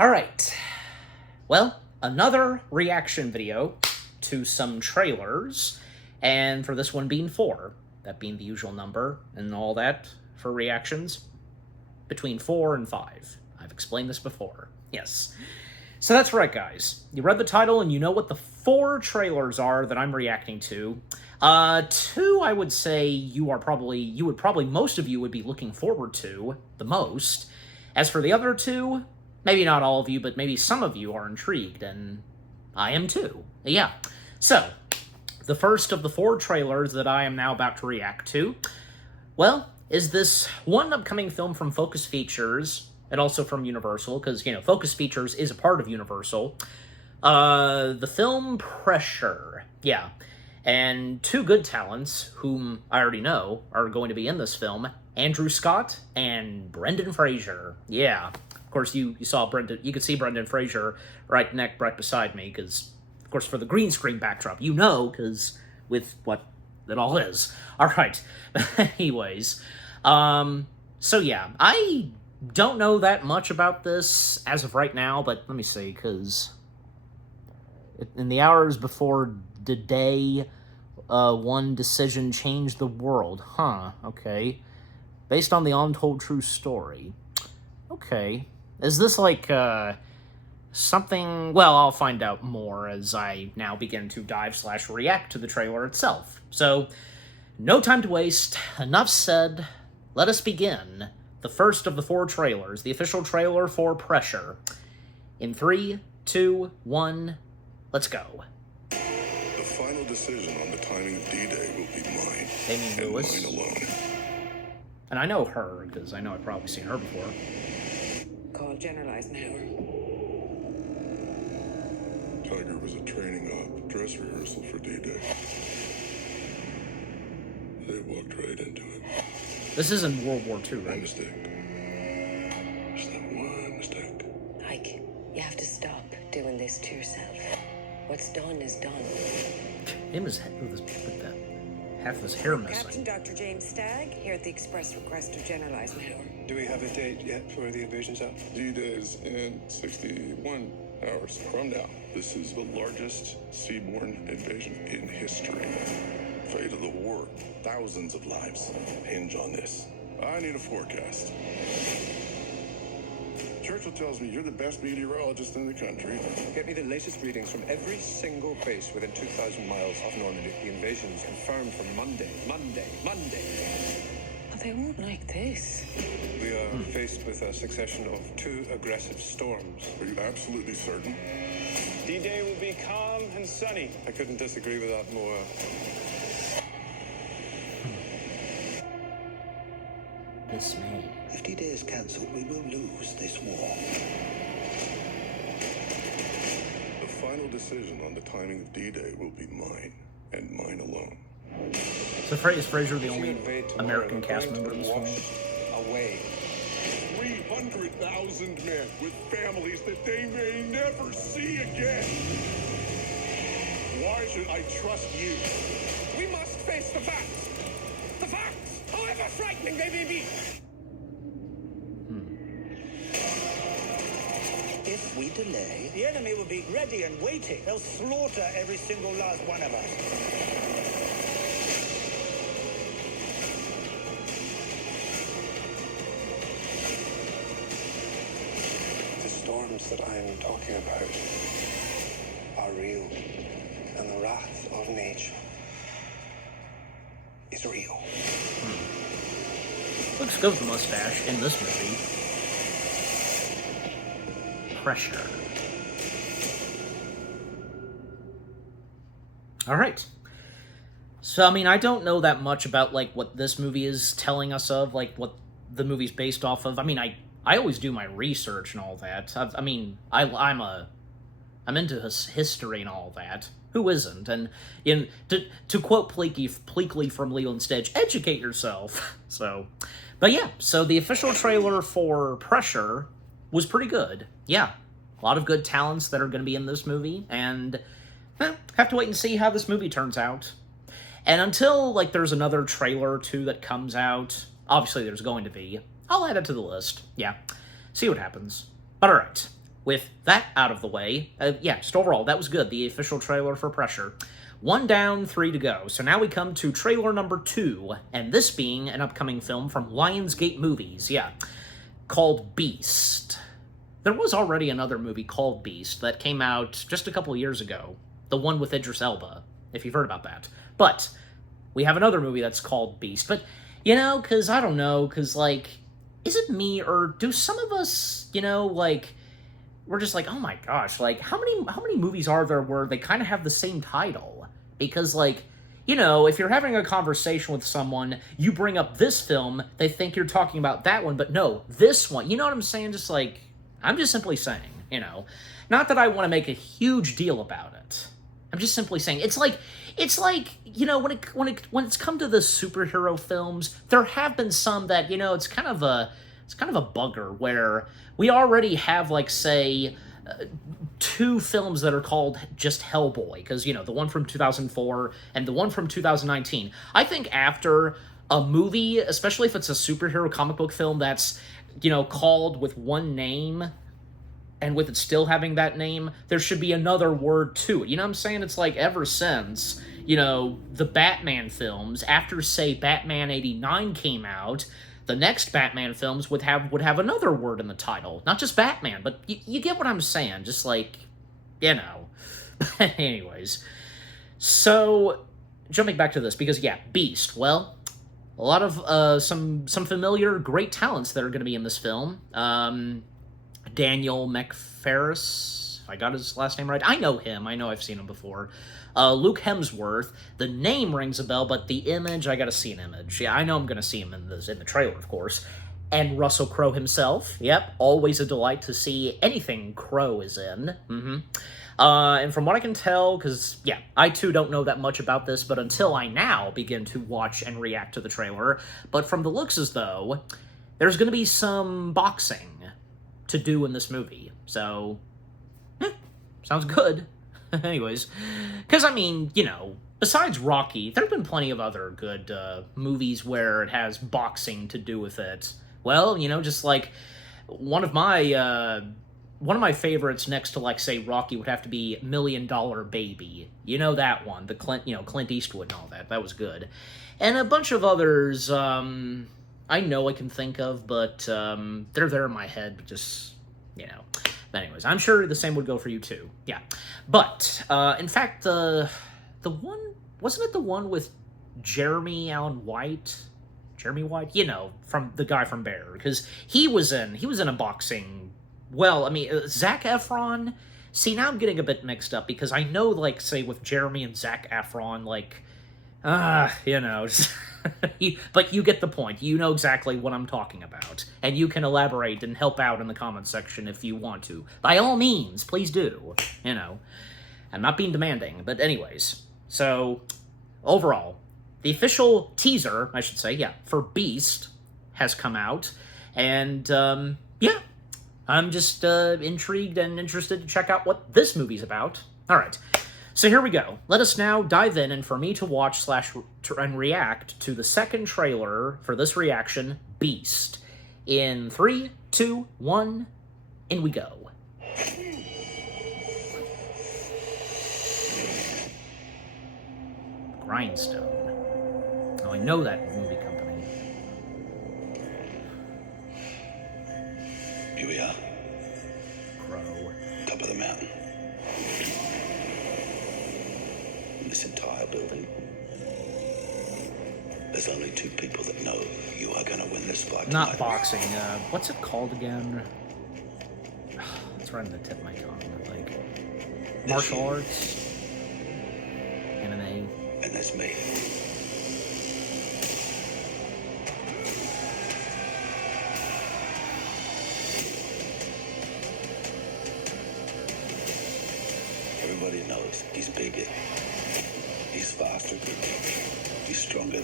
Alright, well, another reaction video to some trailers, and for this one being 4, that being the usual number, and all that for reactions, between 4 and 5. I've explained this before, yes. So that's right, guys. You read the title and you know what the 4 trailers are that I'm reacting to. 2, I would say most of you would be looking forward to the most. As for the other 2, maybe not all of you, but maybe some of you are intrigued, and I am too. Yeah. So, the first of the 4 trailers that I am now about to react to, well, is this one upcoming film from Focus Features, and also from Universal, because, Focus Features is a part of Universal. The film Pressure. Yeah. And 2 good talents, whom I already know, are going to be in this film. Andrew Scott and Brendan Fraser. Yeah. Of course, you saw Brendan. You could see Brendan Fraser right beside me, because, of course, for the green screen backdrop, because with what it all is. All right. Anyways, so yeah, I don't know that much about this as of right now, but let me see, because in the hours before the day, one decision changed the world. Huh, okay. Based on the untold true story. Okay. Is this like, something... Well, I'll find out more as I now begin to dive/react to the trailer itself. So, no time to waste. Enough said. Let us begin the first of the 4 trailers, the official trailer for Pressure. In 3, 2, 1, let's go. The final decision on the timing of D-Day will be mine. Amy Lewis. Mine alone. And I know her, because I know I've probably seen her before. Call General Eisenhower. Tiger was a training op, dress rehearsal for D-Day. They walked right into it. This is in World War II, One right? mistake. Just that one mistake. Ike, you have to stop doing this to yourself. What's done is done. Him is with that half of his hair missing. Captain Dr. James Stagg, here at the express request of General Eisenhower. Do we have a date yet for the invasion zone? D-Day is in 61 hours from now. This is the largest seaborne invasion in history. Fate of the war. Thousands of lives hinge on this. I need a forecast. Churchill tells me you're the best meteorologist in the country. Get me the latest readings from every single base within 2,000 miles of Normandy. The invasion's confirmed for Monday. Oh, they won't like this. We are faced with a succession of 2 aggressive storms. Are you absolutely certain? D-Day will be calm and sunny. I couldn't disagree with that more. This man. If D-Day is cancelled, we will lose this war. The final decision on the timing of D-Day will be mine, and mine alone. So is Fraser the only American cast member in this film? Away. 300,000 men with families that they may never see again. Why should I trust you? We must face the facts. The facts, however frightening they may be. If we delay, The enemy will be ready and waiting. They'll slaughter every single last one of us. The storms that I am talking about are real, and the wrath of nature is real. Looks good with the mustache in this movie. Pressure. Alright. So, I don't know that much about, what this movie is telling us of, what the movie's based off of. I always do my research and all that. I'm into history and all that. Who isn't? And to quote Pleakley from Lilo and Stitch, educate yourself. So, but yeah, so the official trailer for Pressure was pretty good. Yeah, a lot of good talents that are going to be in this movie, and have to wait and see how this movie turns out. And until, there's another trailer or 2 that comes out, obviously there's going to be, I'll add it to the list. Yeah, see what happens. But alright, with that out of the way, yeah, just overall, that was good. The official trailer for Pressure. 1 down, 3 to go. So now we come to trailer number 2, and this being an upcoming film from Lionsgate Movies, yeah, called Beast. There was already another movie called Beast that came out just a couple years ago. The one with Idris Elba, if you've heard about that. But we have another movie that's called Beast. But, you know, because, I don't know, because, like, is it me, or do some of us, you know, like, we're just like, oh my gosh, like, how many movies are there where they kind of have the same title? Because, like, you know, if you're having a conversation with someone, you bring up this film, they think you're talking about that one, but no, this one. You know what I'm saying? Just like, I'm just simply saying, you know, not that I want to make a huge deal about it. I'm just simply saying, it's like, you know, when it's come to the superhero films, there have been some that, you know, it's kind of a bugger where we already have, like, say, 2 films that are called just Hellboy, because, you know, the one from 2004 and the one from 2019. I think after a movie, especially if it's a superhero comic book film that's, you know, called with one name, and with it still having that name, there should be another word to it. You know what I'm saying? It's like ever since, you know, the Batman films, after, say, Batman 89 came out, the next Batman films would have another word in the title. Not just Batman, but you get what I'm saying. Just like, you know. Anyways. So, jumping back to this, because, yeah, Beast. Well, a lot of some familiar great talents that are going to be in this film. Daniel McFerris, if I got his last name right. I know him. I know I've seen him before. Luke Hemsworth. The name rings a bell, but the image, I gotta see an image. Yeah, I know I'm gonna see him in the trailer, of course. And Russell Crowe himself. Yep, always a delight to see anything Crowe is in. And from what I can tell, because, yeah, I too don't know that much about this, but until I now begin to watch and react to the trailer, but from the looks as though there's gonna be some boxing to do in this movie. So, sounds good. Anyways, because, I mean, you know, besides Rocky, there have been plenty of other good movies where it has boxing to do with it. Well, you know, just like one of my favorites next to, like, say, Rocky would have to be $1 Million Baby. You know that one, the Clint Eastwood and all that. That was good. And a bunch of others, I know I can think of, but they're there in my head, but just, you know. But anyways, I'm sure the same would go for you too. Yeah. But, in fact, the one, wasn't it the one with Jeremy Allen White? Jeremy White? You know, from the guy from Bear. Because he was in a boxing, well, I mean, Zac Efron. See, now I'm getting a bit mixed up, because I know, like, say, with Jeremy and Zac Efron, like, you know, but you get the point. You know exactly what I'm talking about. And you can elaborate and help out in the comments section if you want to. By all means, please do. You know, I'm not being demanding. But anyways, so overall, the official teaser, I should say, yeah, for Beast has come out. And, yeah, I'm just intrigued and interested to check out what this movie's about. All right. So here we go. Let us now dive in, and for me to watch and react to the second trailer for this reaction, Beast. In 3, 2, 1, in we go. Grindstone. Oh, I know that movie company. Here we are, Crow. top of the mountain. This entire building, there's only 2 people that know you are going to win this fight. Not tonight. boxing. What's it called again? It's right on the tip of my tongue. Like, martial arts, MMA. And that's me. Everybody knows he's bigger. He's faster. He's stronger.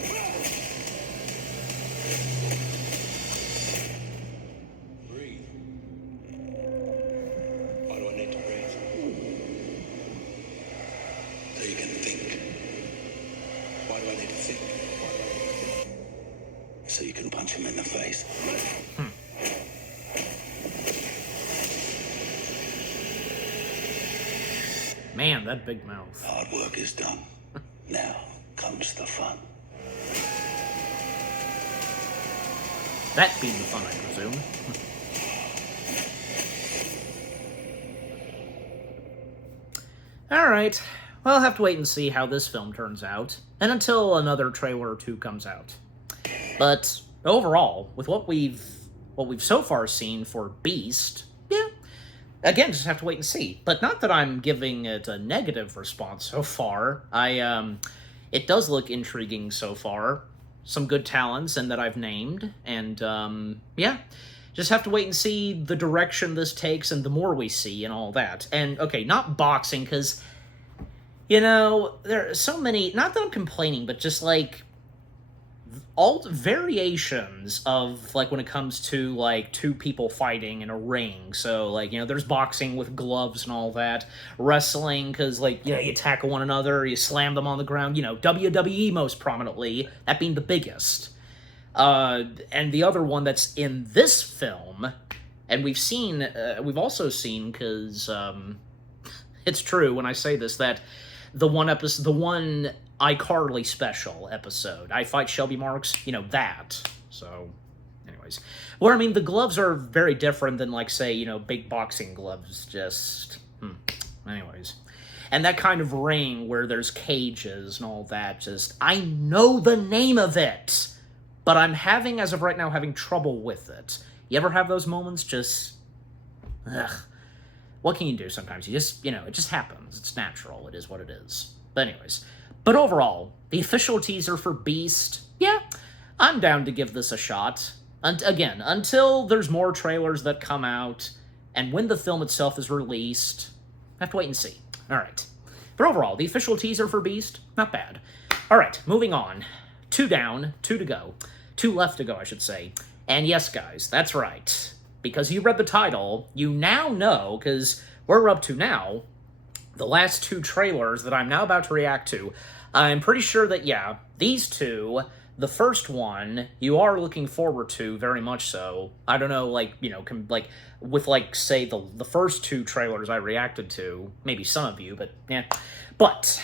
Breathe. Why do I need to breathe? So you can think. Why do I need to think? So you can punch him in the face. Man, that big mouth. Hard work is done. Now comes the fun. That being the fun, I presume. Alright, well, I'll have to wait and see how this film turns out, and until another trailer or two comes out. But overall, with what we've so far seen for Beast, yeah, again, just have to wait and see. But not that I'm giving it a negative response so far. It does look intriguing so far. Some good talents, and that I've named, and yeah, just have to wait and see the direction this takes, and the more we see, and all that. And okay, not boxing, because you know there are so many. Not that I'm complaining, but just like all variations of, like, when it comes to, like, two people fighting in a ring. So, like, you know, there's boxing with gloves and all that. Wrestling, because, like, you know, you tackle one another, you slam them on the ground. You know, WWE most prominently, that being the biggest. And the other one that's in this film, and we've also seen, because, it's true when I say this, that the one iCarly special episode, I Fight Shelby Marks, you know, that. So, anyways. Where, I mean, the gloves are very different than, like, say, you know, big boxing gloves, just, anyways. And that kind of ring where there's cages and all that, just, I know the name of it, but I'm as of right now, having trouble with it. You ever have those moments? Just, ugh. What can you do sometimes? You just, you know, it just happens. It's natural. It is what it is. But anyways. But overall, the official teaser for Beast, yeah, I'm down to give this a shot. And again, until there's more trailers that come out, and when the film itself is released, I have to wait and see. Alright. But overall, the official teaser for Beast, not bad. Alright, moving on. 2 down, 2 to go. 2 left to go, I should say. And yes, guys, that's right. Because you read the title, you now know, because we're up to now, the last 2 trailers that I'm now about to react to, I'm pretty sure that, yeah, these 2, the first one, you are looking forward to very much so. I don't know, like, you know, with, like, say, the first 2 trailers I reacted to, maybe some of you, but, yeah. But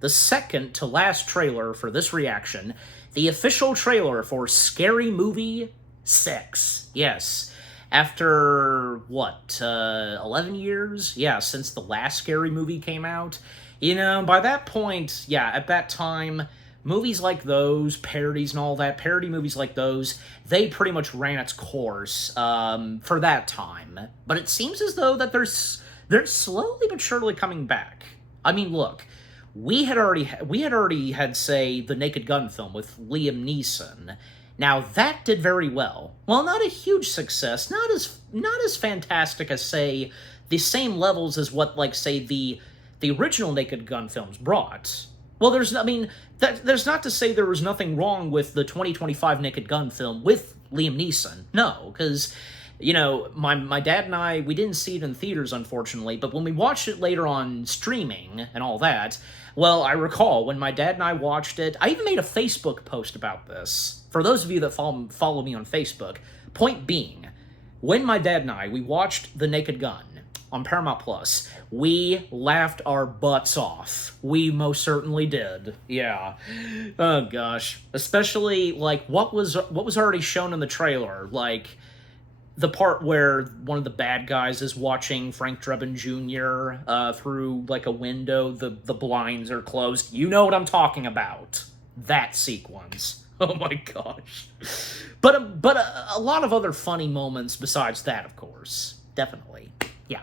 the second to last trailer for this reaction, the official trailer for Scary Movie 6. Yes. After, what, 11 years? Yeah, since the last Scary Movie came out. You know, by that point, yeah, at that time, movies like those, parodies and all that, parody movies like those, they pretty much ran its course for that time. But it seems as though that they're slowly but surely coming back. I mean, look, we had already had, say, the Naked Gun film with Liam Neeson. Now, that did very well. Well, not a huge success, not as fantastic as, say, the same levels as what, like, say, the original Naked Gun films brought. Well, there's not to say there was nothing wrong with the 2025 Naked Gun film with Liam Neeson. No, because, you know, my dad and I, we didn't see it in theaters, unfortunately, but when we watched it later on streaming and all that, well, I recall when my dad and I watched it, I even made a Facebook post about this. For those of you that follow me on Facebook, point being, when my dad and I, we watched The Naked Gun on Paramount Plus, we laughed our butts off. We most certainly did. Yeah. Oh gosh. Especially, like, what was already shown in the trailer, like the part where one of the bad guys is watching Frank Drebin Jr. Through, like, a window, the blinds are closed. You know what I'm talking about. That sequence. Oh my gosh. But a lot of other funny moments besides that, of course. Definitely. Yeah.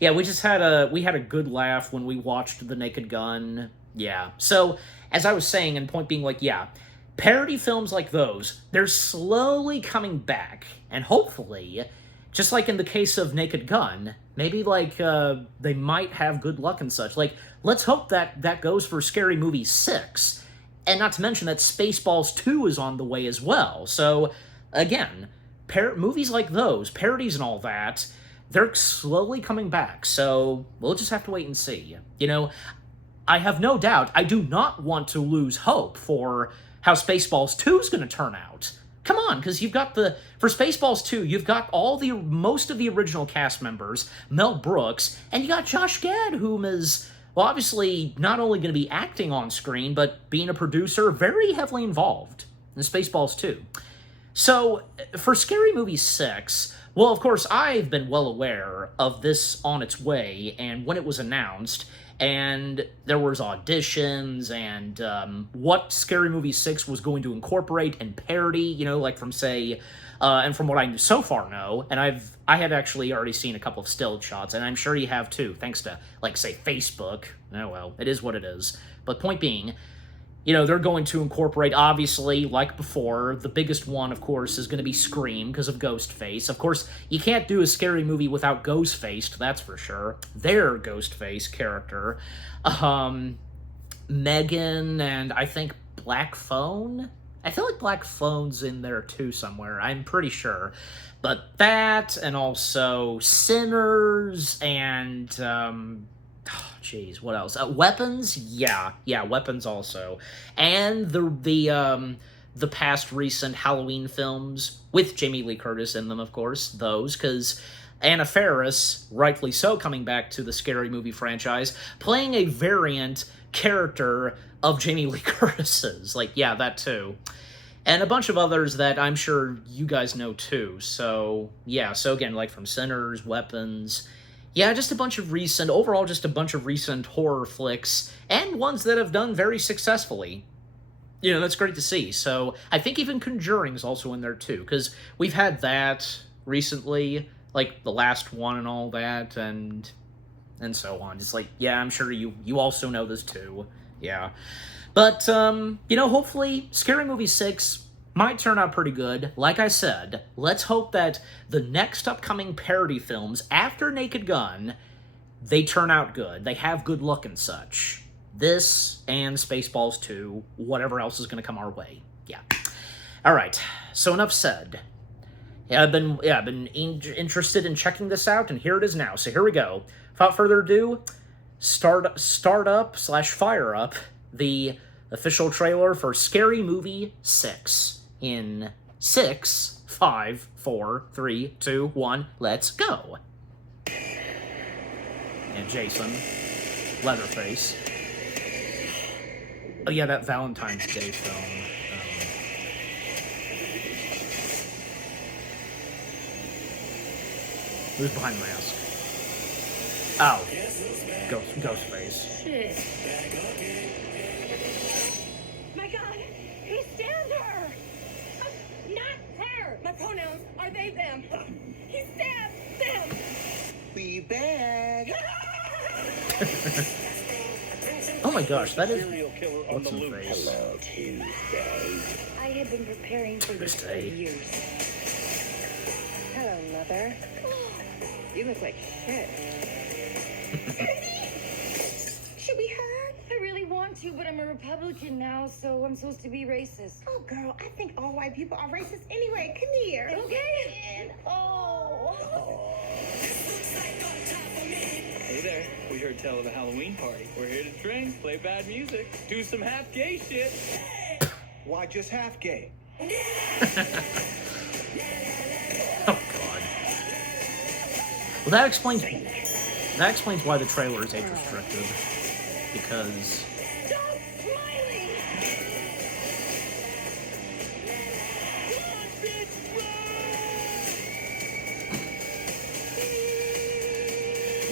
Yeah, we had a good laugh when we watched The Naked Gun. Yeah. So, as I was saying, and point being, like, yeah, parody films like those, they're slowly coming back, and hopefully, just like in the case of Naked Gun, maybe, like, they might have good luck and such. Like, let's hope that goes for Scary Movie 6. And not to mention that Spaceballs 2 is on the way as well. So, again, movies like those, parodies and all that, they're slowly coming back. So, we'll just have to wait and see. You know, I have no doubt, I do not want to lose hope for how Spaceballs 2 is going to turn out. Come on, because you've got for Spaceballs 2, you've got most of the original cast members, Mel Brooks, and you got Josh Gad, whom is well, obviously not only going to be acting on screen, but being a producer, very heavily involved in Spaceballs 2. So, for Scary Movie 6, well, of course, I've been well aware of this on its way, and when it was announced, and there was auditions, and what Scary Movie 6 was going to incorporate and parody, you know, like from, say, and from what I so far know, and I had actually already seen a couple of still shots, and I'm sure you have too, thanks to, like, say, Facebook. Oh, well, it is what it is. But point being, you know, they're going to incorporate, obviously, like before, the biggest one, of course, is going to be Scream, because of Ghostface. Of course, you can't do a scary movie without Ghostface, that's for sure. Their Ghostface character. Megan, and I think Black Phone? I feel like Black Phone's in there, too, somewhere. I'm pretty sure. But that, and also Sinners, and, jeez, what else? Weapons? Yeah, Weapons also. And the past recent Halloween films, with Jamie Lee Curtis in them, of course, those, because Anna Faris, rightly so, coming back to the Scary Movie franchise, playing a variant character of Jamie Lee Curtis's. Like, yeah, that too. And a bunch of others that I'm sure you guys know too. So, yeah, so again, like from Sinners, Weapons, yeah, just a bunch of recent, overall just a bunch of recent horror flicks, and ones that have done very successfully. You know, that's great to see. So, I think even Conjuring's also in there too, because we've had that recently, like the last one and all that, and so on. It's like, yeah, I'm sure you also know this too. Yeah. But, you know, hopefully Scary Movie 6 might turn out pretty good. Like I said, let's hope that the next upcoming parody films after Naked Gun, they turn out good. They have good look and such. This and Spaceballs 2, whatever else is going to come our way. Yeah. All right. So enough said. I've been interested in checking this out, and here it is now. So here we go. Without further ado, start up/fire up the official trailer for Scary Movie 6 in 6, 5, 4, 3, 2, 1, let's go. And Jason, Leatherface. Oh yeah, that Valentine's Day film. Who's behind the mask? Oh, Ghostface. Shit. My God, he stabbed her! Not her! My pronouns are they, them. He stabbed them! We back. Oh my gosh, that is... Serial killer on What's the in loose. face? Hello, Tuesday. I have been preparing for this for Tuesday. years. Hello, Mother. You look like shit. Should we hug? I really want to, but I'm a Republican now, so I'm supposed to be racist. Oh, girl, I think all white people are racist anyway. Come here. Okay. Oh. Hey there, we heard tell of a Halloween party. We're here to drink, play bad music, do some half gay shit. Why just half gay? Oh god. Well, that explains why the trailer is age restricted. Because... Stop smiling!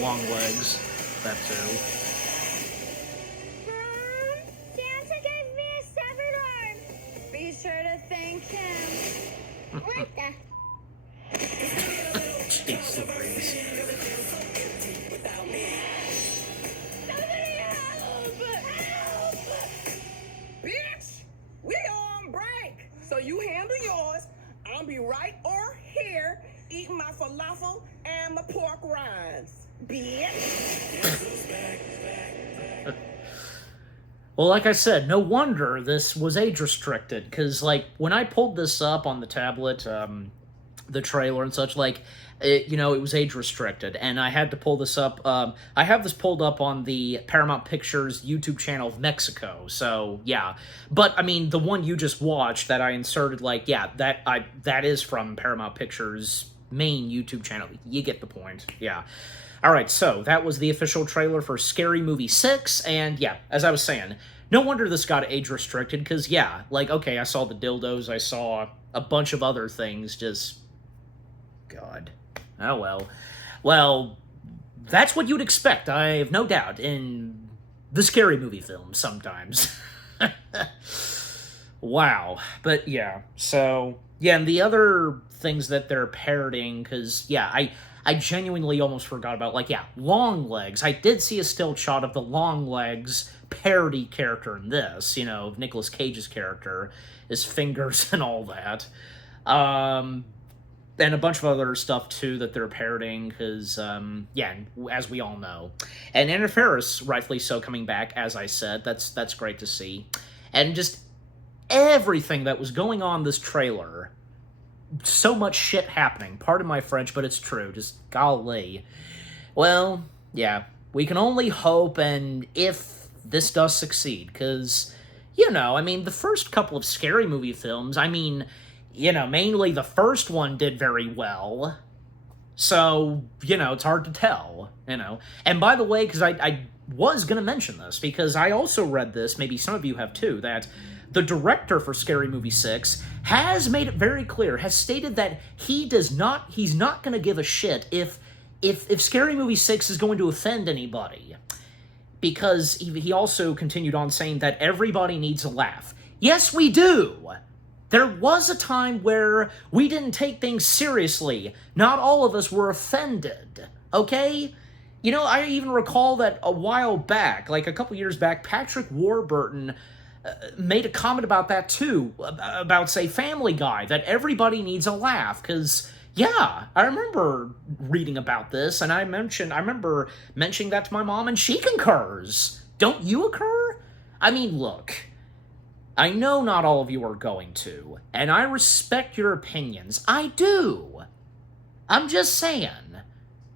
long legs, that too. Mom, Santa gave me a severed arm. Be sure to thank him. What the? Jeez Louise. Somebody help! Help! Bitch, we on break. So you handle yours. I'll be right over here eating my falafel and my pork rinds. Bitch. Well, like I said, no wonder this was age restricted, because, like, when I pulled this up on the tablet, the trailer and such, like, it was age restricted, and I had to pull this up. I have this pulled up on the Paramount Pictures YouTube channel of Mexico, so, yeah. But, I mean, the one you just watched that I inserted, like, yeah, that is from Paramount Pictures main YouTube channel. You get the point. Yeah. Alright, so that was the official trailer for Scary Movie 6, and yeah, as I was saying, no wonder this got age-restricted, because yeah, like, okay, I saw the dildos, I saw a bunch of other things, just... God. Oh well. Well, that's what you'd expect, I have no doubt, in the Scary Movie films sometimes. Wow. But yeah, so... Yeah, and the other things that they're parroting, because, yeah, I genuinely almost forgot about, like, yeah, Longlegs. I did see a still shot of the Longlegs parody character in this, you know, of Nicolas Cage's character, his fingers and all that. And a bunch of other stuff, too, that they're parroting, because, yeah, as we all know. And Anna Faris, rightfully so, coming back, as I said. That's great to see. And just everything that was going on this trailer... So much shit happening. Pardon my French, but it's true. Just golly. Well, yeah. We can only hope, and if this does succeed, because, you know, I mean, the first couple of Scary Movie films, I mean, you know, mainly the first one did very well. So, you know, it's hard to tell, you know. And by the way, because I was going to mention this, because I also read this, maybe some of you have too, that the director for Scary Movie 6 has made it very clear, has stated that he's not going to give a shit if Scary Movie 6 is going to offend anybody. Because he also continued on saying that everybody needs a laugh. Yes, we do! There was a time where we didn't take things seriously. Not all of us were offended, okay? You know, I even recall that a while back, like a couple years back, Patrick Warburton made a comment about that too, about, say, Family Guy, that everybody needs a laugh, because, yeah, I remember reading about this, and I remember mentioning that to my mom, and she concurs. Don't you occur? I mean, look, I know not all of you are going to, and I respect your opinions. I do. I'm just saying.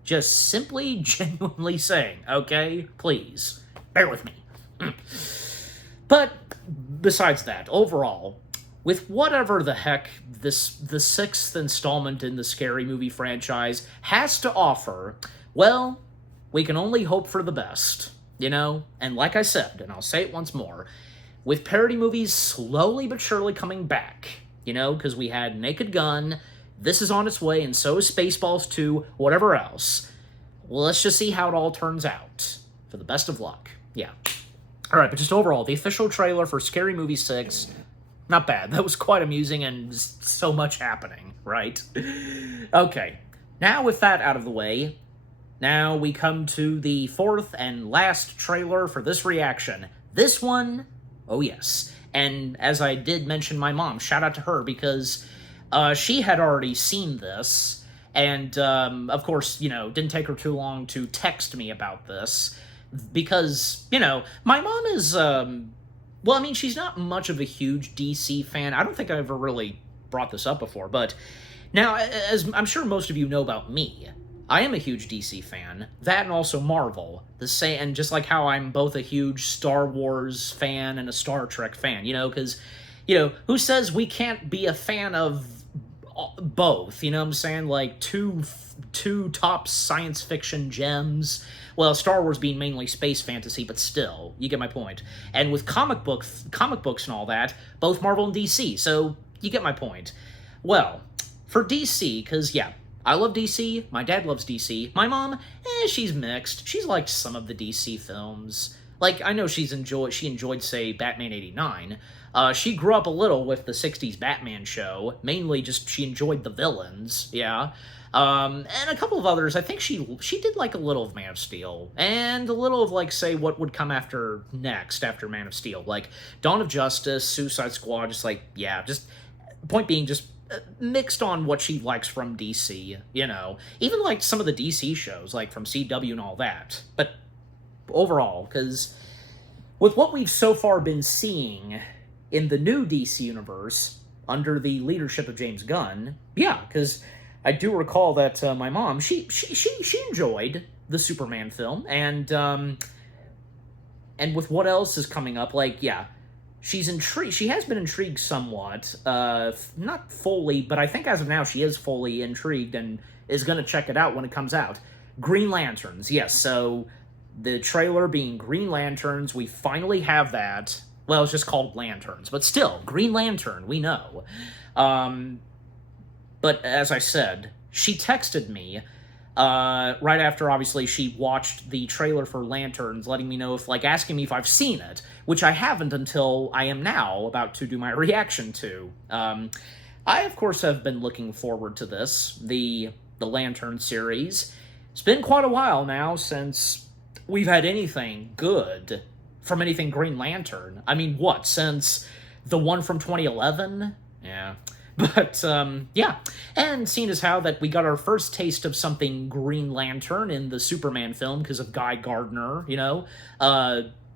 Just simply, genuinely saying, okay? Please, bear with me. But besides that, overall, with whatever the heck the sixth installment in the Scary Movie franchise has to offer, well, we can only hope for the best, you know? And like I said, and I'll say it once more, with parody movies slowly but surely coming back, you know, because we had Naked Gun, this is on its way, and so is Spaceballs 2, whatever else. Well, let's just see how it all turns out. For the best of luck. Yeah. Alright, but just overall, the official trailer for Scary Movie 6, not bad. That was quite amusing and so much happening, right? Okay, now with that out of the way, now we come to the fourth and last trailer for this reaction. This one, oh yes. And as I did mention my mom, shout out to her, because she had already seen this, and of course, you know, didn't take her too long to text me about this. Because, you know, my mom is, well, I mean, she's not much of a huge DC fan. I don't think I ever really brought this up before, but now, as I'm sure most of you know about me, I am a huge DC fan. That and also Marvel. And just like how I'm both a huge Star Wars fan and a Star Trek fan, you know, because, you know, who says we can't be a fan of both, you know what I'm saying? Like, two top science fiction gems. Well, Star Wars being mainly space fantasy, but still, you get my point. And with comic books and all that, both Marvel and DC, so you get my point. Well, for DC, because, yeah, I love DC, my dad loves DC, my mom, she's mixed. She's liked some of the DC films. Like, I know she enjoyed, say, Batman 89. She grew up a little with the 60s Batman show, mainly just she enjoyed the villains, yeah. And a couple of others. I think she did like a little of Man of Steel, and a little of, like, say, what would come after Man of Steel, like Dawn of Justice, Suicide Squad, just like, yeah, just, point being, just mixed on what she likes from DC, you know, even like some of the DC shows, like from CW and all that, but overall, because with what we've so far been seeing in the new DC universe, under the leadership of James Gunn, yeah, because I do recall that my mom, she enjoyed the Superman film, and with what else is coming up, like, yeah, she's intrigued. She has been intrigued somewhat, not fully, but I think as of now she is fully intrigued and is going to check it out when it comes out. Green Lanterns, yes. So the trailer being Green Lanterns, we finally have that. Well, it's just called Lanterns, but still, Green Lantern, we know. But as I said, she texted me right after, obviously, she watched the trailer for Lanterns, letting me know if, like, asking me if I've seen it, which I haven't until I am now about to do my reaction to. I, of course, have been looking forward to this, the Lantern series. It's been quite a while now since we've had anything good from anything Green Lantern. I mean, what, since the one from 2011? Yeah. But, yeah. And seeing as how that we got our first taste of something Green Lantern in the Superman film because of Guy Gardner, you know,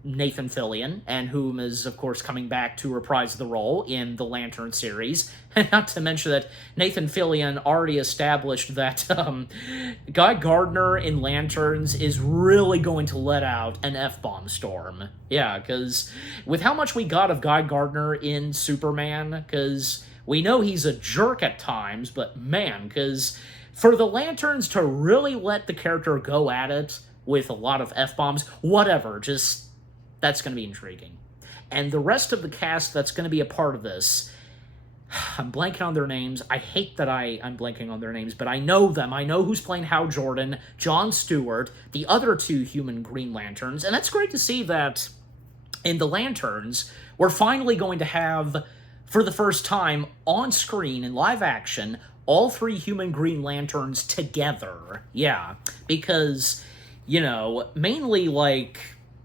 Nathan Fillion, and whom is, of course, coming back to reprise the role in the Lantern series. And not to mention that Nathan Fillion already established that Guy Gardner in Lanterns is really going to let out an F-bomb storm. Yeah, because with how much we got of Guy Gardner in Superman, because we know he's a jerk at times, but man, because for the Lanterns to really let the character go at it with a lot of F-bombs, whatever, just, that's going to be intriguing. And the rest of the cast that's going to be a part of this, I'm blanking on their names. I hate that I'm blanking on their names, but I know them. I know who's playing Hal Jordan, Jon Stewart, the other two human Green Lanterns, and that's great to see that in the Lanterns, we're finally going to have, for the first time, on screen, in live action, all three human Green Lanterns together. Yeah, because, you know, mainly, like,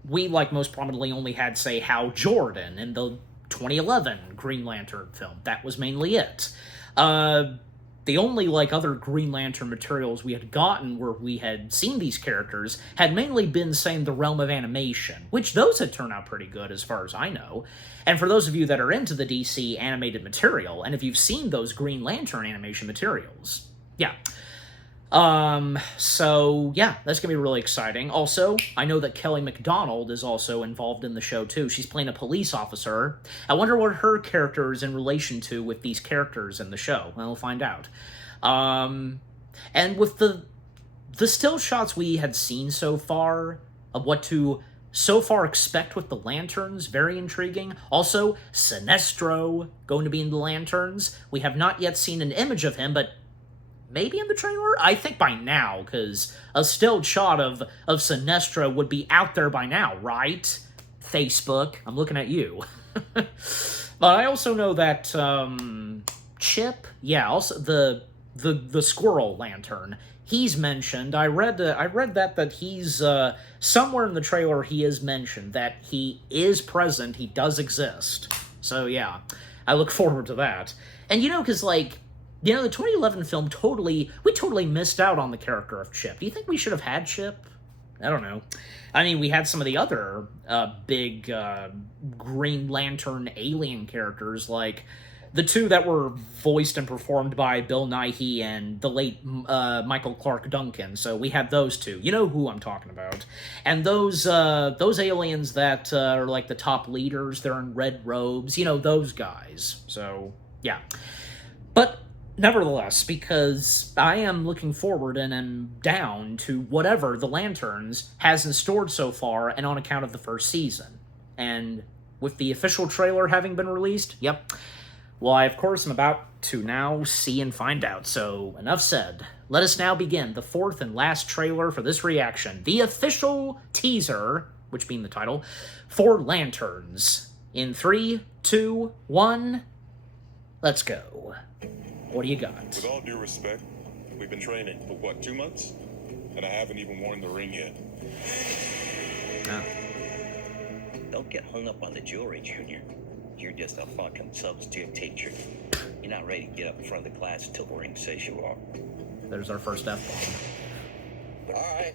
we, like, most prominently only had, say, Hal Jordan in the 2011 Green Lantern film. That was mainly it. The only, like, other Green Lantern materials we had gotten where we had seen these characters had mainly been, say, in the realm of animation, which those had turned out pretty good as far as I know. And for those of you that are into the DC animated material, and if you've seen those Green Lantern animation materials, yeah. So, yeah, that's gonna be really exciting. Also, I know that Kelly MacDonald is also involved in the show, too. She's playing a police officer. I wonder what her character is in relation to with these characters in the show. Well, we'll find out. And with the still shots we had seen so far of what to so far expect with the Lanterns, very intriguing. Also, Sinestro going to be in the Lanterns. We have not yet seen an image of him, but maybe in the trailer? I think by now, because a still shot of Sinestro would be out there by now, right? Facebook, I'm looking at you. But I also know that Chip, yeah, also the Squirrel Lantern, he's mentioned. I read that he's somewhere in the trailer he is mentioned that he is present, he does exist. So yeah, I look forward to that. And you know, because like, you know, the 2011 film we totally missed out on the character of Chip. Do you think we should have had Chip? I don't know. I mean, we had some of the other big Green Lantern alien characters, like the two that were voiced and performed by Bill Nighy and the late Michael Clark Duncan. So we had those two. You know who I'm talking about. And those aliens that are like the top leaders, they're in red robes, you know, those guys. So, yeah. But nevertheless, because I am looking forward and am down to whatever the Lanterns has in store so far and on account of the first season. And with the official trailer having been released, yep. Well, I, of course, am about to now see and find out, so enough said. Let us now begin the fourth and last trailer for this reaction, the official teaser, which being the title, for Lanterns. In 3, 2, 1, let's go. What do you got? With all due respect, we've been training for what, 2 months? And I haven't even worn the ring yet. Don't get hung up on the jewelry, Junior. You're just a fucking substitute teacher. You're not ready to get up in front of the class until the ring says you are. There's our first F-bomb. All right.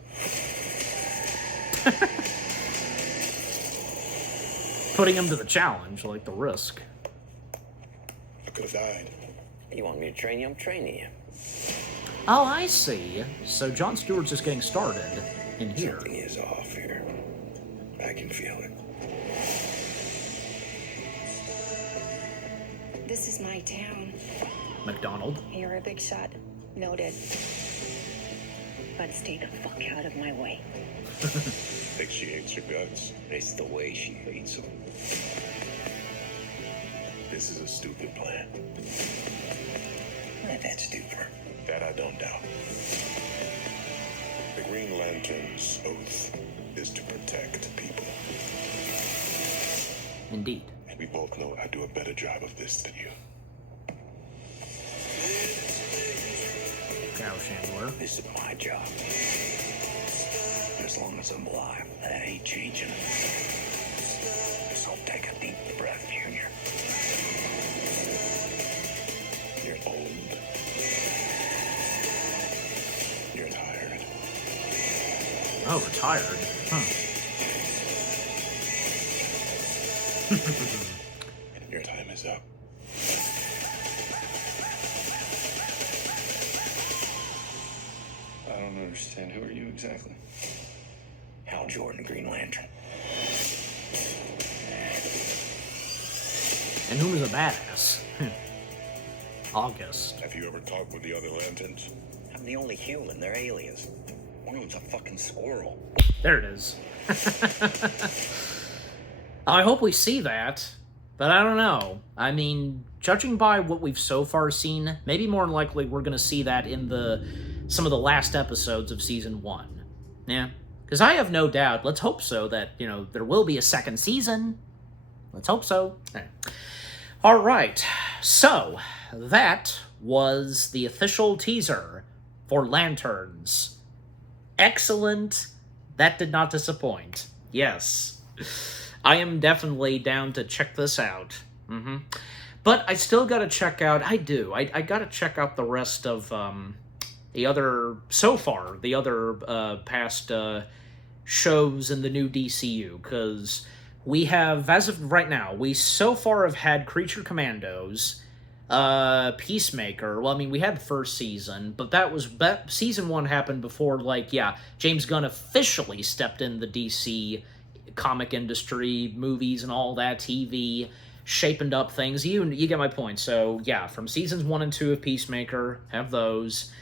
Putting him to the challenge, like the risk. I could have died. You want me to train you? I'm training you. Oh, I see. So Jon Stewart's just getting started in here. Something is off here. I can feel it. This is my town. McDonald. You're a big shot. Noted. But stay the fuck out of my way. Think she hates your guts? It's the way she hates them. This is a stupid plan. That's stupid. That I don't doubt. The Green Lantern's oath is to protect people. Indeed. We both know I do a better job of this than you. Carol Chandler. This is my job. As long as I'm alive, that ain't changing. So take a deep breath, Junior. You're old. You're tired. Oh, retired. Huh. Your time is up. I don't understand. Who are you exactly? Hal Jordan, Green Lantern. And whom is a badass? August. Have you ever talked with the other lanterns? I'm the only human. They're aliens. One of them's a fucking squirrel. There it is. I hope we see that, but I don't know. I mean, judging by what we've so far seen, maybe more than likely we're going to see that in some of the last episodes of Season 1. Yeah, because I have no doubt, let's hope so, that, there will be a second season. Let's hope so. All right, so that was the official teaser for Lanterns. Excellent. That did not disappoint. Yes. I am definitely down to check this out. But I still gotta check out, I gotta check out the rest of the other past shows in the new DCU, because we have, as of right now, we so far have had Creature Commandos, Peacemaker. Well, I mean, we had the first season, but season 1 happened before, James Gunn officially stepped in the DC comic industry, movies and all that, TV, shaping up things. You get my point. So, yeah, from seasons 1 and 2 of Peacemaker, have those.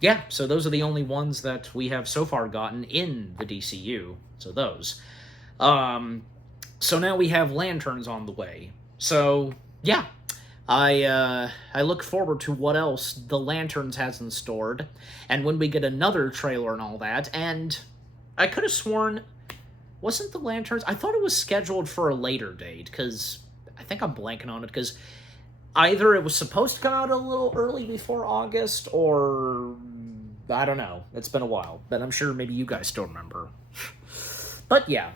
Yeah, so those are the only ones that we have so far gotten in the DCU. So those. So now we have Lanterns on the way. So, yeah, I look forward to what else the Lanterns has in store, and when we get another trailer and all that. And I could have sworn, wasn't the Lanterns, I thought it was scheduled for a later date, because I think I'm blanking on it, because either it was supposed to come out a little early before August, or I don't know. It's been a while, but I'm sure maybe you guys still remember. But yeah,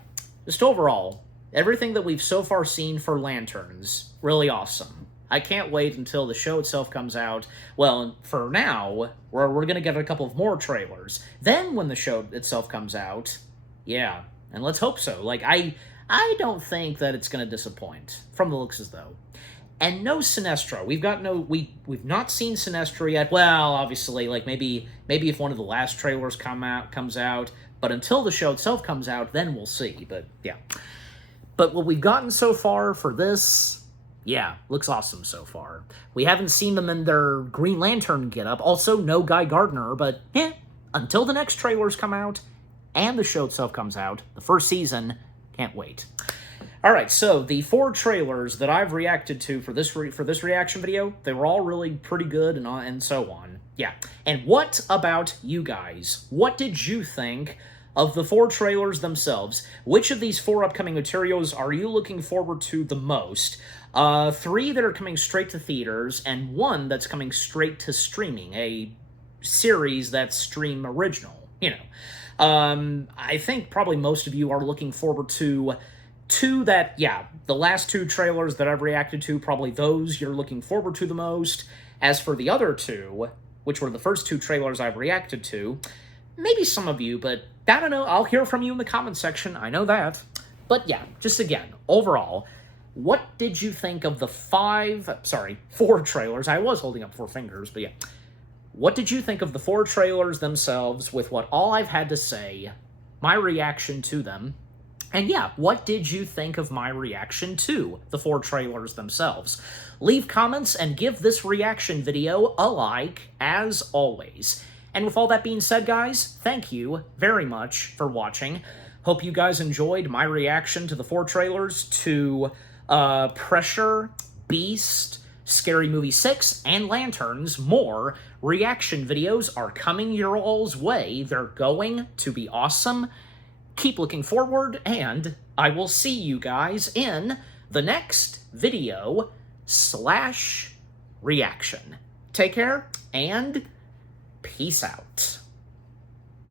just overall, everything that we've so far seen for Lanterns, really awesome. I can't wait until the show itself comes out. Well, for now, we're going to get a couple of more trailers. Then when the show itself comes out, yeah, and let's hope so. I don't think that it's going to disappoint, from the looks as though. And no Sinestro. We've not seen Sinestro yet. Well, obviously, maybe if one of the last trailers comes out, but until the show itself comes out, then we'll see. But yeah. But what we've gotten so far for this, yeah, looks awesome so far. We haven't seen them in their Green Lantern getup. Also, no Guy Gardner, but until the next trailers come out and the show itself comes out, the first season, can't wait. All right, so the 4 trailers that I've reacted to for this reaction video, they were all really pretty good and so on. Yeah, and what about you guys? What did you think of the 4 trailers themselves? Which of these 4 upcoming materials are you looking forward to the most? 3 that are coming straight to theaters, and 1 that's coming straight to streaming, a series that's stream original, I think probably most of you are looking forward to 2 that, yeah, the last 2 trailers that I've reacted to, probably those you're looking forward to the most. As for the other 2, which were the first 2 trailers I've reacted to, maybe some of you, but I don't know, I'll hear from you in the comment section, I know that. But yeah, just again, overall, what did you think of the 4 trailers? I was holding up 4 fingers, but yeah. What did you think of the 4 trailers themselves with what all I've had to say, my reaction to them, And yeah, what did you think of my reaction to the 4 trailers themselves? Leave comments and give this reaction video a like, as always. And with all that being said, guys, thank you very much for watching. Hope you guys enjoyed my reaction to the 4 trailers to Pressure, Beast, Scary Movie 6, and Lanterns. More reaction videos are coming your all's way. They're going to be awesome. Keep looking forward, and I will see you guys in the next video / reaction. Take care, and peace out.